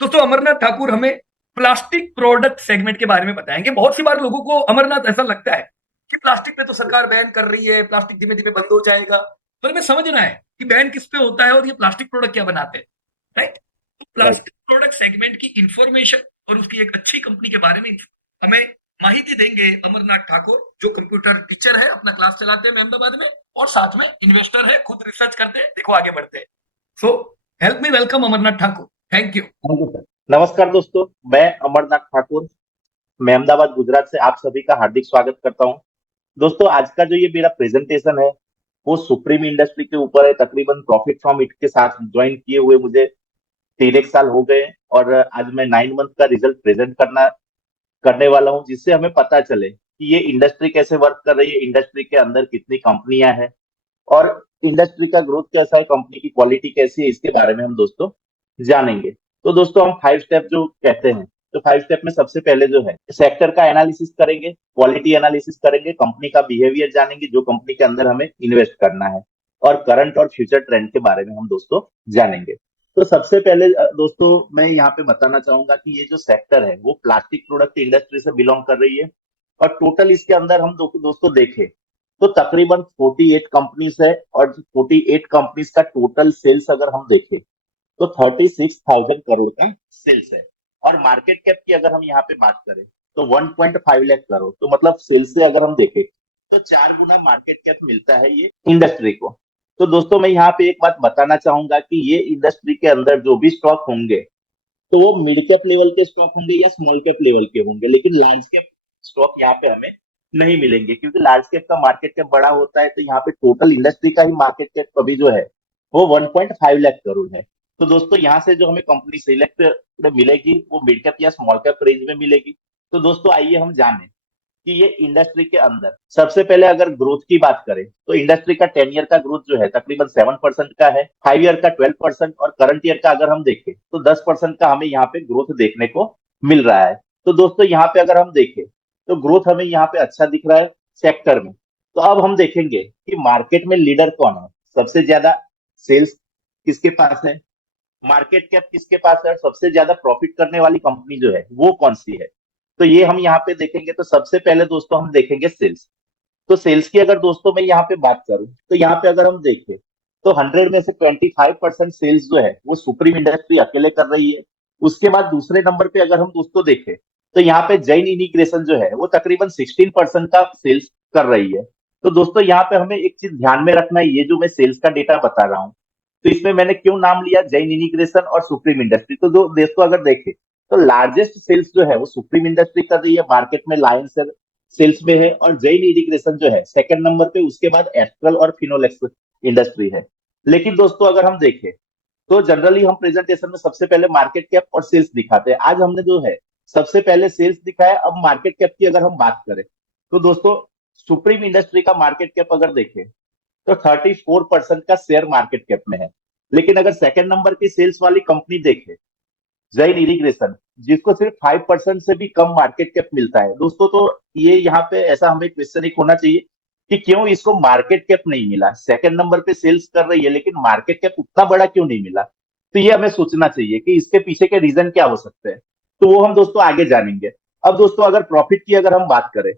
दोस्तों अमरनाथ ठाकुर हमें plastic product segment के बारे में बताएंगे। बहुत सी बार लोगों को अमरनाथ ऐसा लगता है कि प्लास्टिक पे तो सरकार बैन कर रही है, प्लास्टिक धीमे धीमे बंद हो जाएगा, पर हमें समझना है कि बैन किस पे होता है और ये प्लास्टिक प्रोडक्ट क्या बनाते हैं। राइट। तो राइट। प्लास्टिक प्रोडक्ट सेगमेंट की इंफॉर्मेशन और उसकी एक अच्छी कंपनी के बारे में हमें माहिती देंगे अमरनाथ ठाकुर, जो कंप्यूटर टीचर है, अपना क्लास चलाते हैं अहमदाबाद में, और साथ में इन्वेस्टर है, खुद रिसर्च करते हैं। देखो आगे बढ़ते हैं। So help me welcome Amarnath Thakur. Thank you. Thank you sir. नमस्कार दोस्तों, मैं अमरनाथ ठाकुर, मैं अहमदाबाद गुजरात से आप सभी का हार्दिक स्वागत करता हूं। दोस्तों, आज का जो ये मेरा प्रेजेंटेशन है वो सुप्रीम इंडस्ट्री के ऊपर है। तकरीबन प्रॉफिट फ्रॉम इट के साथ ज्वाइन किए हुए मुझे 3 एक साल हो गए और आज मैं 9 मंथ का रिजल्ट प्रेजेंट करने वाला हूं, जिससे हमें पता चले कि ये इंडस्ट्री कैसे वर्क कर रही है, इंडस्ट्री के अंदर कितनी कंपनियां हैं और इंडस्ट्री का ग्रोथ कैसा है, कंपनी की क्वालिटी कैसी है, इसके बारे में हम दोस्तों जानेंगे। तो दोस्तों, हम 5 स्टेप जो कहते हैं, तो 5 स्टेप में सबसे पहले जो है सेक्टर का एनालिसिस करेंगे, क्वालिटी एनालिसिस करेंगे, कंपनी का बिहेवियर जानेंगे जो कंपनी के अंदर हमें इन्वेस्ट करना है, और करंट और फ्यूचर ट्रेंड के बारे में हम दोस्तों जानेंगे। तो सबसे पहले दोस्तों मैं यहाँ पे बताना चाहूंगा कि ये जो सेक्टर है वो प्लास्टिक प्रोडक्ट इंडस्ट्री से बिलोंग कर रही है। और टोटल इसके अंदर हम दोस्तों देखें तो तकरीबन 48 कंपनीज है, और 48 कंपनीज का टोटल सेल्स अगर हम देखें तो 36,000 करोड़ का सेल्स है। और मार्केट कैप की अगर हम यहाँ पे बात करें तो 1.5 लाख करोड़, तो मतलब सेल्स से अगर हम देखें तो 4 गुना मार्केट कैप मिलता है ये इंडस्ट्री को। तो दोस्तों, मैं यहाँ पे एक बात बताना चाहूंगा कि ये इंडस्ट्री के अंदर जो भी स्टॉक होंगे तो वो मिड कैप लेवल के स्टॉक होंगे या स्मॉल कैप लेवल के होंगे, लेकिन लार्ज कैप स्टॉक यहाँ पे हमें नहीं मिलेंगे, क्योंकि लार्ज कैप का मार्केट कैप बड़ा होता है। तो यहाँ पे टोटल इंडस्ट्री का ही मार्केट कैप अभी जो है वो 1.5 लाख करोड़ है। तो दोस्तों, यहाँ से जो हमें कंपनी सिलेक्ट मिलेगी वो मिड कैप या स्मॉल कैप रेंज में मिलेगी। तो दोस्तों, आइए हम जाने कि ये इंडस्ट्री के अंदर सबसे पहले अगर ग्रोथ की बात करें तो इंडस्ट्री का 10 ईयर का ग्रोथ जो है तकरीबन 7% का है, 5 ईयर का 12%, और करंट ईयर का अगर हम देखें तो 10% का हमें यहाँ पे ग्रोथ देखने को मिल रहा है। तो दोस्तों, यहाँ पे अगर हम देखें तो ग्रोथ हमें यहाँ पे अच्छा दिख रहा है सेक्टर में। तो अब हम देखेंगे कि मार्केट में लीडर कौन है, सबसे ज्यादा सेल्स किसके पास है, मार्केट कैप किसके पास है, और सबसे ज्यादा प्रॉफिट करने वाली कंपनी जो है वो कौन सी है। तो ये हम यहाँ पे देखेंगे। तो सबसे पहले दोस्तों हम देखेंगे सेल्स। तो सेल्स की अगर दोस्तों मैं यहाँ पे बात करूं तो यहाँ पे अगर हम देखें तो 100 में से 25% सेल्स जो है वो सुप्रीम इंडस्ट्री अकेले कर रही है। उसके बाद दूसरे नंबर पे अगर हम दोस्तों देखें तो यहाँ पे जैन इनिग्रेशन जो है वो तकरीबन 16% का सेल्स कर रही है। तो दोस्तों, यहाँ पे हमें एक चीज ध्यान में रखना है, ये जो मैं सेल्स का डेटा बता रहा हूँ तो इसमें मैंने क्यों नाम लिया जैन इनिग्रेशन और सुप्रीम इंडस्ट्री। तो जो दोस्तों अगर देखें तो लार्जेस्ट सेल्स जो है वो सुप्रीम इंडस्ट्री कर रही है, मार्केट में लायन सेल्स में है, और जैन इरिगेशन जो है सेकंड नंबर पे, उसके बाद एस्ट्रल और फिनोलेक्स इंडस्ट्री है। लेकिन दोस्तों अगर हम देखें तो जनरली हम प्रेजेंटेशन में सबसे पहले मार्केट कैप और सेल्स दिखाते हैं। आज हमने जो है सबसे पहले सेल्स दिखाया, अब मार्केट कैप की अगर हम बात करें तो दोस्तों सुप्रीम इंडस्ट्री का मार्केट कैप अगर देखें तो 34% का शेयर मार्केट कैप में है। लेकिन अगर सेकंड नंबर की सेल्स वाली कंपनी देखे जैन इरिगेशन, जिसको सिर्फ 5% से भी कम मार्केट कैप मिलता है दोस्तों, तो ये यहाँ पे ऐसा हमें क्वेश्चन एक होना चाहिए कि क्यों इसको मार्केट कैप नहीं मिला। सेकंड नंबर पे सेल्स कर रही है लेकिन मार्केट कैप उतना बड़ा क्यों नहीं मिला। तो ये हमें सोचना चाहिए कि इसके पीछे के रीजन क्या हो सकते हैं। तो वो हम दोस्तों आगे जानेंगे। अब दोस्तों अगर प्रॉफिट की अगर हम बात करें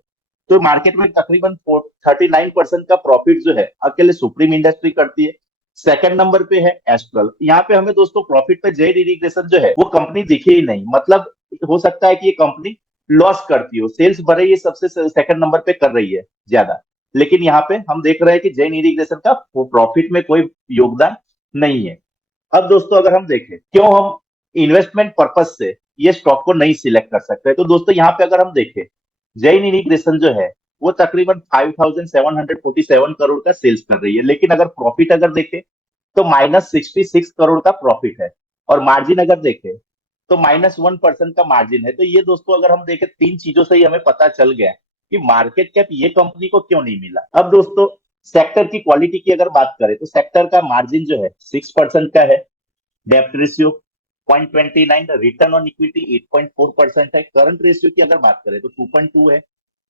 तो मार्केट में तकरीबन 39% का प्रॉफिट जो है अकेले सुप्रीम इंडस्ट्री करती है। सेकंड नंबर पे है एस्ट्रल। यहाँ पे हमें दोस्तों प्रॉफिट पे जेड इरिगेशन जो है वो कंपनी दिखी ही नहीं, मतलब हो सकता है कि ये कंपनी लॉस करती हो, सेल्स भले ये सबसे सेकंड नंबर पे कर रही है ज्यादा, लेकिन यहाँ पे हम देख रहे हैं कि जैन इरिगेशन का प्रॉफिट में कोई योगदान नहीं है। अब दोस्तों अगर हम देखें क्यों हम इन्वेस्टमेंट पर्पज से ये स्टॉक को नहीं सिलेक्ट कर सकते, तो दोस्तों यहाँ पे अगर हम देखें जैन इरिगेशन जो है वो तकरीबन 5,747 करोड़ का सेल्स कर रही है, लेकिन अगर प्रॉफिट अगर देखें तो -66 करोड़ का प्रॉफिट है, और मार्जिन अगर देखें तो -1% का मार्जिन है। तो ये दोस्तों अगर हम देखें तीन चीजों से ही हमें पता चल गया कि मार्केट कैप ये कंपनी को क्यों नहीं मिला। अब दोस्तों सेक्टर की क्वालिटी की अगर बात करें तो सेक्टर का मार्जिन जो है 6% का है, डेप्ट रेशियो 0.29, रिटर्न ऑन इक्विटी 8.4% है, करंट रेशियो की अगर बात करें तो 2.2 है,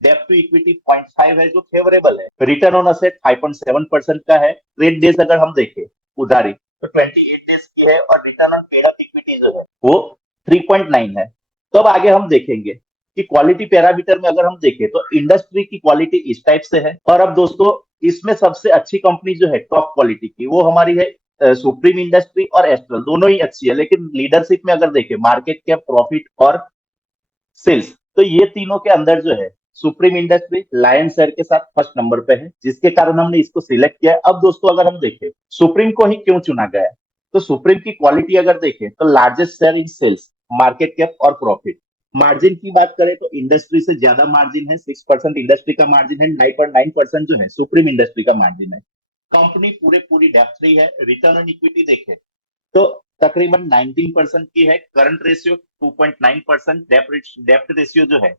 डेप्ट टू इक्विटी 0.5 है जो फेवरेबल है, रिटर्न ऑन असेट 5.7% का है, ट्रेड डेज अगर हम देखें उधारी तो 28 डेज की है, और return on paid up equity जो है वो 3.9 है। तो अब आगे हम देखेंगे कि क्वालिटी पैरामीटर में अगर हम देखें तो इंडस्ट्री की क्वालिटी इस टाइप से है। और अब दोस्तों इसमें सबसे अच्छी कंपनी जो है टॉप क्वालिटी की वो हमारी है सुप्रीम इंडस्ट्री और एस्ट्रल, दोनों ही अच्छी है। लेकिन लीडरशिप में अगर देखें मार्केट कैप, प्रॉफिट और सेल्स, तो ये तीनों के अंदर जो है सुप्रीम इंडस्ट्री लायन शेयर के साथ फर्स्ट नंबर पे है, जिसके कारण हमने इसको सिलेक्ट किया है। अब दोस्तों अगर हम देखें सुप्रीम को ही क्यों चुना गया है, तो सुप्रीम की क्वालिटी अगर देखें तो largest share in sales, market cap और प्रॉफिट। मार्जिन की बात करें तो इंडस्ट्री से ज्यादा मार्जिन है, 6% इंडस्ट्री का मार्जिन है, 9.9% जो है सुप्रीम इंडस्ट्री का मार्जिन है। कंपनी पूरी डेप्थ फ्री है। रिटर्न ऑन इक्विटी देखें तो तकरीबन 19% की है। करंट रेशियो 2.9%, डेप्ट रेशियो जो है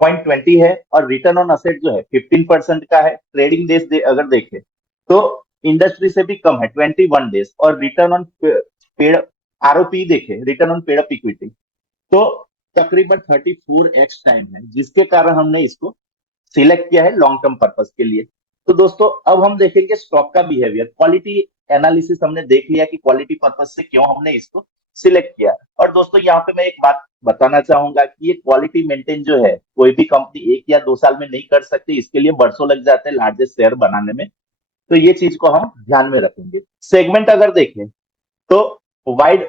0.20 है, और रिटर्न ऑन असेट जो है 15% का है। ट्रेडिंग डेज अगर देखें तो इंडस्ट्री से भी कम है, 21 डेज। और रिटर्न ऑन पेड आरओपी देखें, return on paid up equity, तो तकरीबन 34x टाइम है, जिसके कारण हमने इसको सिलेक्ट किया है लॉन्ग टर्म पर्पस के लिए। तो दोस्तों अब हम देखेंगे स्टॉक का बिहेवियर। क्वालिटी एनालिसिस हमने देख लिया कि क्वालिटी पर्पस से क्यों हमने इसको सिलेक्ट किया। और दोस्तों यहाँ पे मैं एक बात बताना चाहूंगा कि ये क्वालिटी मेंटेन जो है कोई भी कंपनी 1 या 2 साल में नहीं कर सकती, इसके लिए बरसों लग जाते हैं लार्जेस्ट शेयर बनाने में। तो ये चीज को हम ध्यान में रखेंगे। सेगमेंट अगर देखें तो वाइड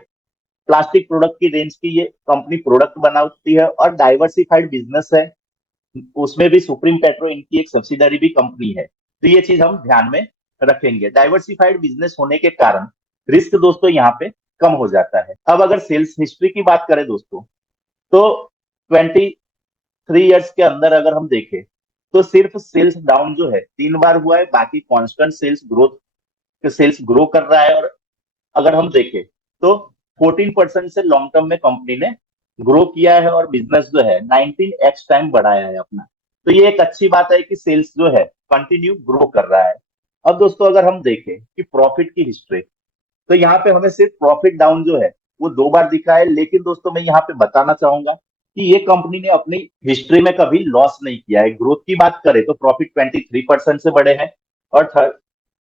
प्लास्टिक प्रोडक्ट की रेंज की ये कंपनी प्रोडक्ट बनाती है और डाइवर्सिफाइड बिजनेस है। उसमें भी सुप्रीम पेट्रो इनकी एक सब्सिडरी भी कंपनी है, तो ये चीज हम ध्यान में रखेंगे। डाइवर्सिफाइड बिजनेस होने के कारण रिस्क दोस्तों यहाँ पे कम हो जाता है। अब अगर सेल्स हिस्ट्री की बात करें दोस्तों तो 23 इयर्स के अंदर अगर हम देखें तो सिर्फ सेल्स डाउन जो है 3 बार हुआ है, बाकी कांस्टेंट सेल्स ग्रो कर रहा है। और अगर हम देखें तो 14% से लॉन्ग टर्म में कंपनी ने ग्रो किया है और बिजनेस जो है 19x टाइम बढ़ाया है अपना। तो ये एक अच्छी बात है कि सेल्स जो है कंटिन्यू ग्रो कर रहा है। अब दोस्तों अगर हम देखें कि प्रॉफिट की हिस्ट्री, तो यहाँ पे हमें सिर्फ प्रॉफिट डाउन जो है वो 2 बार दिखा है। लेकिन दोस्तों मैं यहाँ पे बताना चाहूंगा कि ये कंपनी ने अपनी हिस्ट्री में कभी लॉस नहीं किया है। ग्रोथ की बात करें तो प्रॉफिट 23% से बढ़े हैं और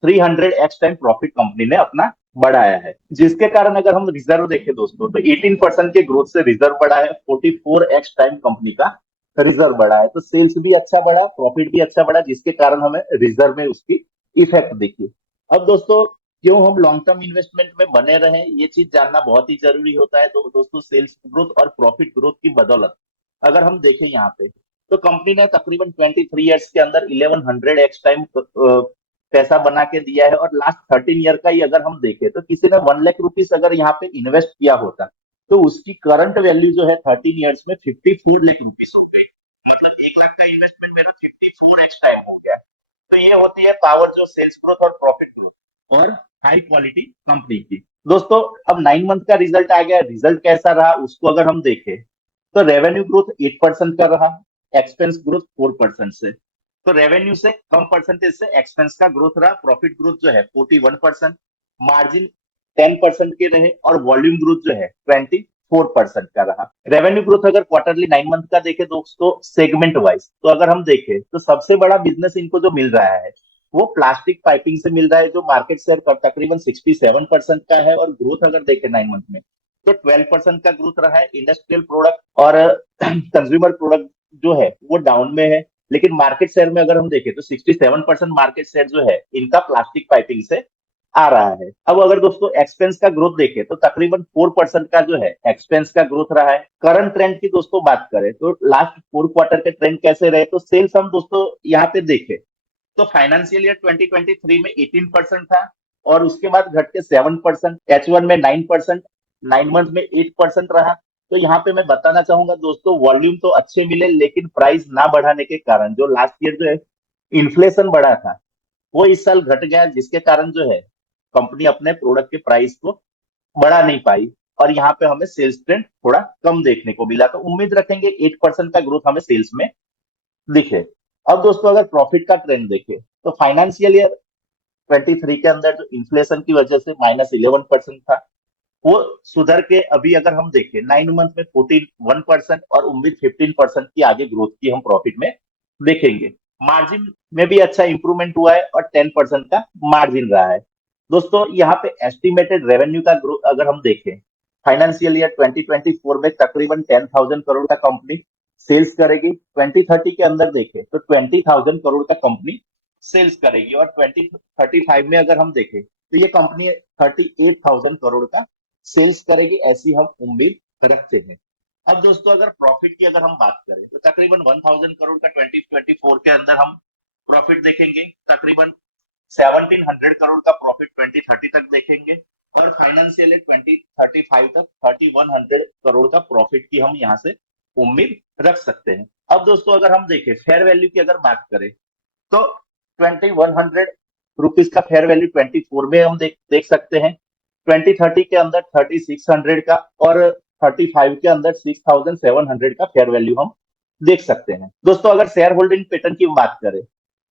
300x टाइम प्रॉफिट कंपनी ने अपना बढ़ाया है। जिसके कारण अगर हम रिजर्व देखें दोस्तों तो 18% के ग्रोथ से रिजर्व बढ़ा है, 44x टाइम कंपनी का रिजर्व बढ़ा है। तो सेल्स भी अच्छा बढ़ा, प्रॉफिट भी अच्छा बढ़ा, जिसके कारण हमें रिजर्व में उसकी इफेक्ट दिखी। अब दोस्तों क्यों हम लॉन्ग टर्म इन्वेस्टमेंट में बने रहे, ये चीज जानना बहुत ही जरूरी होता है। तो दोस्तों सेल्स ग्रोथ और प्रॉफिट ग्रोथ की बदौलत अगर हम देखें यहाँ पे तो कंपनी ने तकरीबन 23 इयर्स के अंदर 1100x टाइम पैसा बना के दिया है। और लास्ट 13 ईयर का ही अगर हम देखें तो किसी ने 1 लाख रुपीज अगर यहाँ पे इन्वेस्ट किया होता तो उसकी करंट वैल्यू जो है 13 इयर्स में 54 लाख रुपीज हो गई। मतलब 1 लाख का इन्वेस्टमेंट मेरा 54x टाइम हो गया। तो ये होती है पावर जो सेल्स ग्रोथ और प्रॉफिट ग्रोथ और हाई क्वालिटी कंपनी की। दोस्तों अब 9 मंथ का रिजल्ट आ गया, रिजल्ट कैसा रहा उसको अगर हम देखें तो रेवेन्यू ग्रोथ 8% का रहा, एक्सपेंस ग्रोथ 4% से। तो रेवेन्यू से कम परसेंटेज से एक्सपेंस का ग्रोथ रहा। प्रॉफिट ग्रोथ जो है 41%, मार्जिन 10% के रहे और वॉल्यूम ग्रोथ जो है 24% का रहा। रेवेन्यू ग्रोथ अगर क्वार्टरली 9 मंथ का देखें दोस्तों सेगमेंट वाइज, तो अगर हम देखें तो सबसे बड़ा बिजनेस इनको जो मिल रहा है वो प्लास्टिक पाइपिंग से मिल रहा है, जो मार्केट शेयर का तकरीबन 67% का है। और ग्रोथ अगर देखें 9 मंथ में तो 12% का ग्रोथ रहा है। इंडस्ट्रियल प्रोडक्ट और कंज्यूमर प्रोडक्ट जो है वो डाउन में है। लेकिन मार्केट शेयर में अगर हम देखें तो 67% मार्केट शेयर जो है इनका प्लास्टिक पाइपिंग से आ रहा है। अब अगर दोस्तों एक्सपेंस का ग्रोथ देखें तो तकरीबन 4% का जो है एक्सपेंस का ग्रोथ रहा है। करंट ट्रेंड की दोस्तों बात करें तो लास्ट 4 क्वार्टर के ट्रेंड कैसे रहे, तो सेल्स हम दोस्तों यहाँ पे देखें तो फाइनेंशियल ईयर 2023 में 18% था और उसके बाद घट के 7%, H1 में 9%, 9 मंथ में 8% रहा। तो यहाँ पे मैं बताना चाहूंगा दोस्तों वॉल्यूम तो अच्छे मिले, लेकिन प्राइस ना बढ़ाने के कारण जो लास्ट ईयर जो है इन्फ्लेशन बढ़ा था वो इस साल घट गया, जिसके कारण जो है कंपनी अपने प्रोडक्ट के प्राइस को बढ़ा नहीं पाई। और यहाँ पे हमें सेल्स ट्रेंड थोड़ा कम देखने को मिला। तो उम्मीद रखेंगे 8% का ग्रोथ हमें सेल्स में दिखे। अब दोस्तों अगर प्रॉफिट का ट्रेंड देखें तो फाइनेंशियल ईयर 23 के अंदर जो इन्फ्लेशन की वजह से -11% था वो सुधर के अभी अगर हम देखें 9 मंथ में 41% और उम्मीद 15% की आगे ग्रोथ की हम प्रॉफिट में देखेंगे। मार्जिन में भी अच्छा इंप्रूवमेंट हुआ है और 10% का मार्जिन रहा है। दोस्तों यहाँ पे एस्टिमेटेड रेवेन्यू का ग्रोथ अगर हम देखें फाइनेंशियल ईयर 2024 में तकरीबन 10,000 करोड़ का कंपनी सेल्स करेगी। 2030 के अंदर देखें तो 20,000 करोड़ का कंपनी सेल्स करेगी, और 2035 में अगर हम देखें तो ये कंपनी 38,000 करोड़ का सेल्स करेगी, ऐसी हम उम्मीद रखते हैं। अब दोस्तों अगर प्रॉफिट की अगर हम बात करें तो तकरीबन 1,000 करोड़ का 2024 के अंदर हम प्रॉफिट देखेंगे, तकरीबन 1,700 करोड़ का प्रॉफिट 2030 तक देखेंगे, और फाइनेंशियल ईयर 2035 तक 3,100 करोड़ का प्रॉफिट की हम यहाँ से उम्मीद रख सकते हैं। अब दोस्तों अगर हम देखें फेयर वैल्यू की अगर बात करें तो 2,100 रुपीज का फेयर वैल्यू 24 में हम देख सकते हैं, 2030 के अंदर 3,600 का, और 35 के अंदर 6,700 का फेयर वैल्यू हम देख सकते हैं। दोस्तों अगर शेयर होल्डिंग पैटर्न की बात करें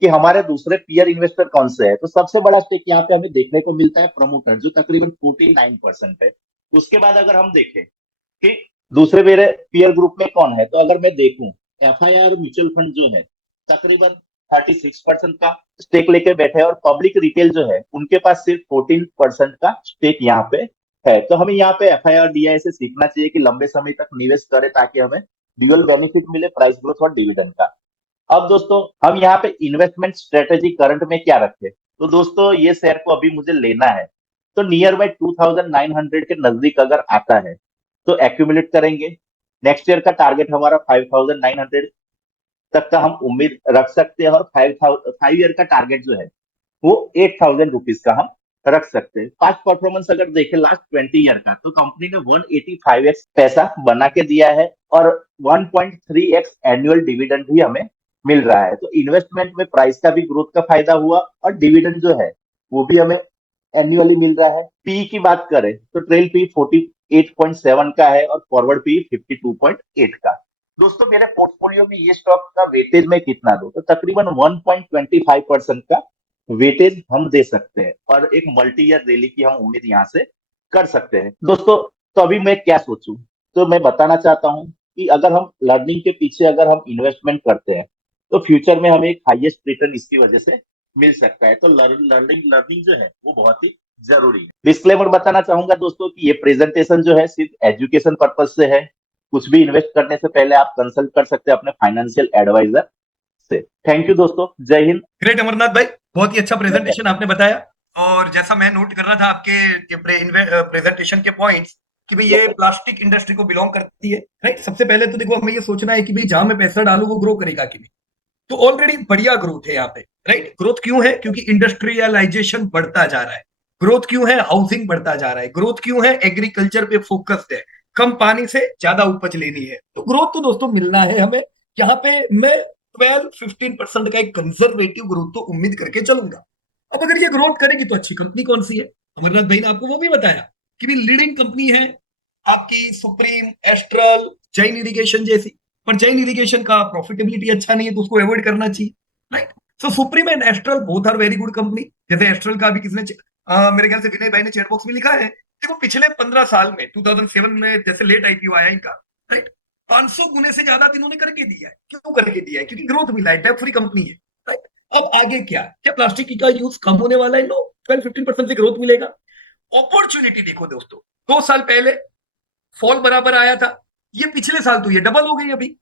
कि हमारे दूसरे पीयर इन्वेस्टर कौन से है, तो सबसे बड़ा स्टेक यहाँ पे हमें देखने को मिलता है प्रमोटर, जो तकरीबन 49% है। उसके बाद अगर हम देखें कि दूसरे मेरे पीयर ग्रुप में कौन है, तो अगर मैं देखूं FIR म्यूचुअल फंड जो है तकरीबन 36% का स्टेक लेके बैठे हैं, और पब्लिक रिटेल जो है उनके पास सिर्फ 14% का स्टेक यहाँ पे है। तो हमें यहाँ पे FIR DI से सीखना चाहिए कि लंबे समय तक निवेश करें ताकि हमें ड्यूअल बेनिफिट मिले, प्राइस ग्रोथ और डिविडेंड का। अब दोस्तों हम यहाँ पे इन्वेस्टमेंट स्ट्रेटेजी करंट में क्या रखें, तो दोस्तों ये शेयर को अभी मुझे लेना है, तो नियर बाय 2,900 के नजदीक अगर आता है तो एक्यूमुलेट करेंगे। नेक्स्ट ईयर का टारगेट हमारा 5,900 तक का हम उम्मीद रख सकते हैं, और 5 ईयर का टारगेट जो है वो 8,000 रुपीज का हम रख सकते हैं। पास्ट परफॉर्मेंस अगर देखें लास्ट 20 ईयर का, तो कंपनी ने 185x पैसा बना के दिया है, और 1.3x एनुअल डिविडेंड भी हमें मिल रहा है। तो इन्वेस्टमेंट में प्राइस का भी ग्रोथ का फायदा हुआ, और डिविडेंड जो है वो भी हमें एनुअली मिल रहा है। पी की बात करें तो ट्रेल पी 48.7 का है, और फॉरवर्ड पी 52.8 का। दोस्तों मेरे पोर्टफोलियो में ये स्टॉक का वेटेज में कितना दूं, तो तकरीबन 1.25% का वेटेज हम दे सकते हैं, और एक मल्टी ईयर रैली की हम उम्मीद यहाँ से कर सकते हैं। दोस्तों तो अभी मैं क्या सोचूं, तो मैं बताना चाहता हूं कि अगर हम लर्निंग के पीछे अगर हम इन्वेस्टमेंट करते हैं तो फ्यूचर में हमें एक हाईएस्ट रिटर्न इसकी वजह से मिल सकता है। तो लर्निंग जो है वो बहुत ही जरूरी है। डिस्क्लेमर बताना चाहूंगा दोस्तों कि ये प्रेजेंटेशन जो है सिर्फ एजुकेशन पर्पज से है, कुछ भी इन्वेस्ट करने से पहले आप कंसल्ट कर सकते हैं अपने फाइनेंशियल एडवाइजर से। थैंक यू दोस्तों, जय हिंद। ग्रेट अमरनाथ भाई, बहुत ही अच्छा प्रेजेंटेशन आपने बताया। और जैसा मैं नोट कर रहा था आपके प्रेजेंटेशन के पॉइंट्स कि भाई ये प्लास्टिक इंडस्ट्री को बिलोंग करती है, राइट। सबसे पहले तो देखो हमें ये सोचना है कि भाई जहां मैं पैसा डालू वो ग्रो करेगा कि नहीं। तो ऑलरेडी बढ़िया ग्रोथ है यहाँ पे, राइट। ग्रोथ क्यों है? क्योंकि इंडस्ट्रियलाइजेशन बढ़ता जा रहा है। ग्रोथ क्यों है? हाउसिंग बढ़ता जा रहा है। ग्रोथ क्यों है? एग्रीकल्चर पे फोकस्ड है, कम पानी से ज्यादा उपज लेनी है। तो ग्रोथ तो दोस्तों मिलना है हमें। यहाँ पे मैं 12-15% का एक कंजर्वेटिव ग्रोथ तो उम्मीद करके चलूंगा। अब अगर ये ग्रोथ करेगी तो अच्छी कंपनी कौन सी है? अमरनाथ भाई ने आपको वो भी बताया कि भी लीडिंग कंपनी है आपकी सुप्रीम, एस्ट्रल, जैन इरिगेशन जैसी। पर जैन इरिगेशन का प्रॉफिटेबिलिटी अच्छा नहीं है तो उसको अवॉइड करना चाहिए, right. So Supreme and Astral both are very good company. जैसे एस्ट्रल का भी किसने मेरे ख्याल से विनय भाई ने चैट बॉक्स में लिखा है, देखो पिछले 15 साल में 2007 में जैसे लेट आईपीओ आया इनका, राइट, 500 गुने से ज्यादा इन्होंने करके दिया है। क्यों करके दिया है? क्योंकि ग्रोथ मिला है, डेट फ्री कंपनी है, राइट। अब आगे क्या प्लास्टिक का यूज कम होने वाला है? नो, 12-15% से ग्रोथ मिलेगा। अपॉर्चुनिटी देखो दोस्तों, 2 साल पहले फॉल बराबर आया था, ये पिछले साल तो ये डबल हो गई। अभी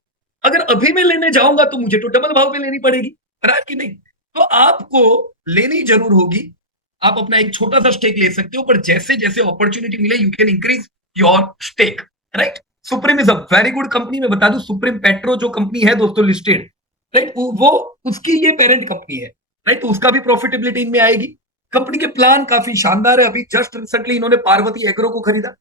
अगर अभी मैं लेने जाऊंगा तो मुझे तो डबल भाव पे लेनी पड़ेगी, बराबर कि नहीं? तो आपको लेनी जरूर होगी। आप अपना एक छोटा सा स्टेक ले सकते हो, पर जैसे जैसे अपॉर्चुनिटी मिले you can increase your stake, right. Supreme is a very good company. मैं बता दूं सुप्रीम पेट्रो जो कंपनी है दोस्तों लिस्टेड, राइट, वो उसकी ये पेरेंट कंपनी है, राइट। तो उसका भी प्रॉफिटेबिलिटी इनमें आएगी। कंपनी के प्लान काफी शानदार है। अभी जस्ट रिसेंटली इन्होंने पार्वती एग्रो को खरीदा।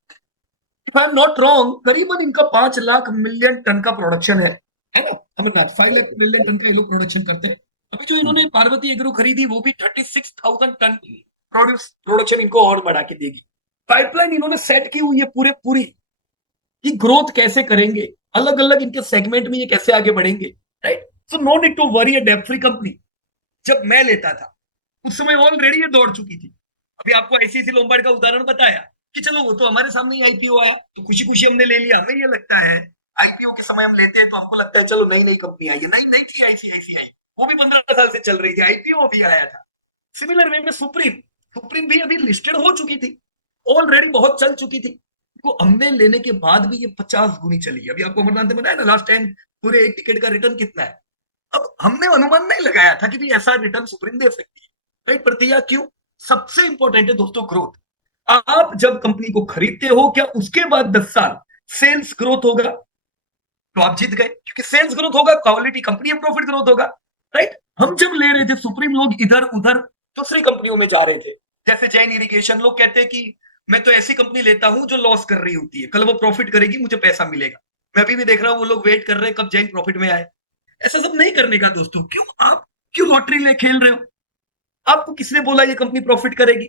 If I am not wrong करीबन इनका 5 लाख मिलियन टन का प्रोडक्शन है ना अमरनाथ? 5 लाख मिलियन टन का ये लोग प्रोडक्शन करते हैं। अभी जो इन्होंने पार्वती एग्रो खरीदी वो भी 36,000 टन प्रोडक्शन इनको और बढ़ा के देगी। पाइपलाइन इन्होंने सेट की हुई है पूरी कि ग्रोथ कैसे करेंगे, अलग अलग इनके सेगमेंट में ये कैसे आगे बढ़ेंगे, right. So no need to worry, a debt free company. जब मैं लेता था उस समय ऑलरेडी ये दौड़ चुकी थी। अभी आपको आईसीआईसी लोम्बार्ड का उदाहरण बताया कि चलो वो तो हमारे सामने ही आईपीओ आया तो खुशी खुशी हमने ले लिया। हमें ये लगता है आईपीओ के समय हम लेते हैं तो हमको लगता है चलो नई नई कंपनी आई है। नहीं थी आईसीआईसीआई, वो भी 15 साल से चल रही थी, आईपीओ भी आया था। सिमिलर वे में सुप्रीम भी अभी लिस्टेड हो चुकी थी, ऑलरेडी बहुत चल चुकी थी। को हमने लेने के बाद भी ये 50 गुनी चली है। अभी आपको अमरनाथ ने बताया ना लास्ट टाइम पूरे एक टिकट का रिटर्न कितना है। अब हमने अनुमान नहीं लगाया था कि भी ऐसा रिटर्न सुप्रीम दे सकती है, राइट। प्रतिया क्यों? सबसे इंपॉर्टेंट है दोस्तों ग्रोथ। आप जब कंपनी को खरीदते हो, क्या उसके बाद 10 साल सेल्स ग्रोथ होगा तो आप जीत गए, क्योंकि सेल्स ग्रोथ होगा, क्वालिटी कंपनी है, प्रॉफिट ग्रोथ होगा, राइट। हम जब ले रहे थे सुप्रीम, लोग इधर उधर दूसरी कंपनियों में जा रहे थे, जैसे जैन इरिगेशन। लोग कहते हैं कि मैं तो ऐसी कंपनी लेता हूं जो लॉस कर रही होती है, कल वो प्रॉफिट करेगी, मुझे पैसा मिलेगा। मैं अभी भी देख रहा हूं वो लोग वेट कर रहे हैं कब जैन प्रॉफिट में आए। ऐसा सब नहीं करने का दोस्तों। क्यों आप क्यों लॉटरी में खेल रहे हो? आपको किसने बोला ये कंपनी प्रॉफिट करेगी?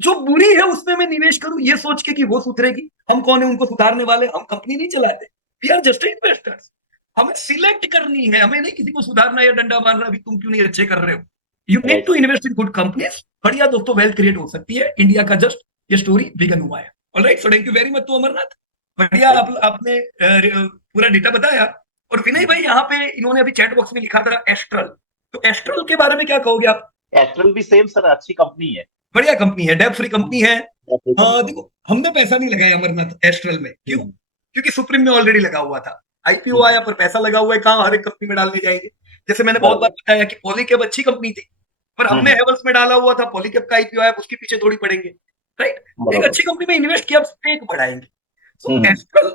जो बुरी है उसमें मैं निवेश करूं ये सोच के कि वो सुधरेगी। हम कौन है उनको सुधारने वाले? हम कंपनी नहीं चलाते, वी आर जस्ट इन्वेस्टर्स। हमें सिलेक्ट करनी है, हमें नहीं किसी को सुधारना या डंडा मारना अभी तुम क्यों नहीं अच्छे कर रहे हो। You need to invest in good companies. बढ़िया दोस्तों, वेल्थ क्रिएट हो सकती है। इंडिया का जस्ट ये स्टोरी बिगन हुआ है। Alright, so thank you very much to Amarnath. बढ़िया आपने पूरा डेटा बताया। और विनय भाई यहाँ पे इन्होंने अभी चैट बॉक्स में लिखा था एस्ट्रल, तो एस्ट्रल के बारे में क्या कहोगे आप? एस्ट्रल भी सेम सर, अच्छी कंपनी है। बढ़िया कंपनी है, डेट फ्री कंपनी है। हम्म। देखो हमने पैसा नहीं लगाया अमरनाथ एस्ट्रल में। क्यों? क्योंकि सुप्रीम में ऑलरेडी लगा हुआ था। आईपीओ आया पर पैसा लगा हुआ है, कहाँ हर एक कंपनी में डालने जाएंगे। जैसे मैंने बहुत बार बताया कि पॉलीकैब अच्छी कंपनी थी, पर हमने हेवल्स में डाला हुआ था। पॉलीकैब का आईपीओ आया, उसके पीछे थोड़ी पड़ेंगे, राइट। एक अच्छी कंपनी में इन्वेस्ट किया, स्टेक बढ़ाएंगे। तो एस्ट्रल,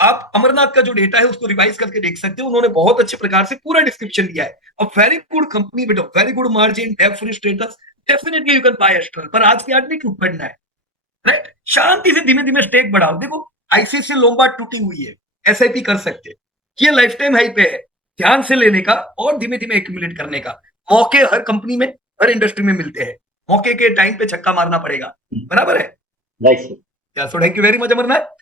आप अमरनाथ का जो डेटा है उसको रिवाइज करके देख सकते हो। उन्होंने बहुत अच्छे प्रकार से पूरा डिस्क्रिप्शन दिया है। अ very good company with a very good margin, debt free status. Definitely you can buy astral, पर आज की आज नहीं टूट पड़ना है, राइट। शांति से धीमे धीमे स्टेक बढ़ाओ। देखो आईसीआईसीआई लोम्बार्ड टूटी हुई है, एसआईपी कर सकते हैं, ये लाइफ टाइम हाई पे है। ध्यान से लेने का और धीमे धीमे एक्यूमुलेट करने का। मौके हर कंपनी में, हर इंडस्ट्री में मिलते हैं। मौके के टाइम पे छक्का मारना पड़ेगा, बराबर है। Right sir. So thank you very much Amarnath.